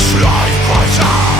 fly, fly, fly.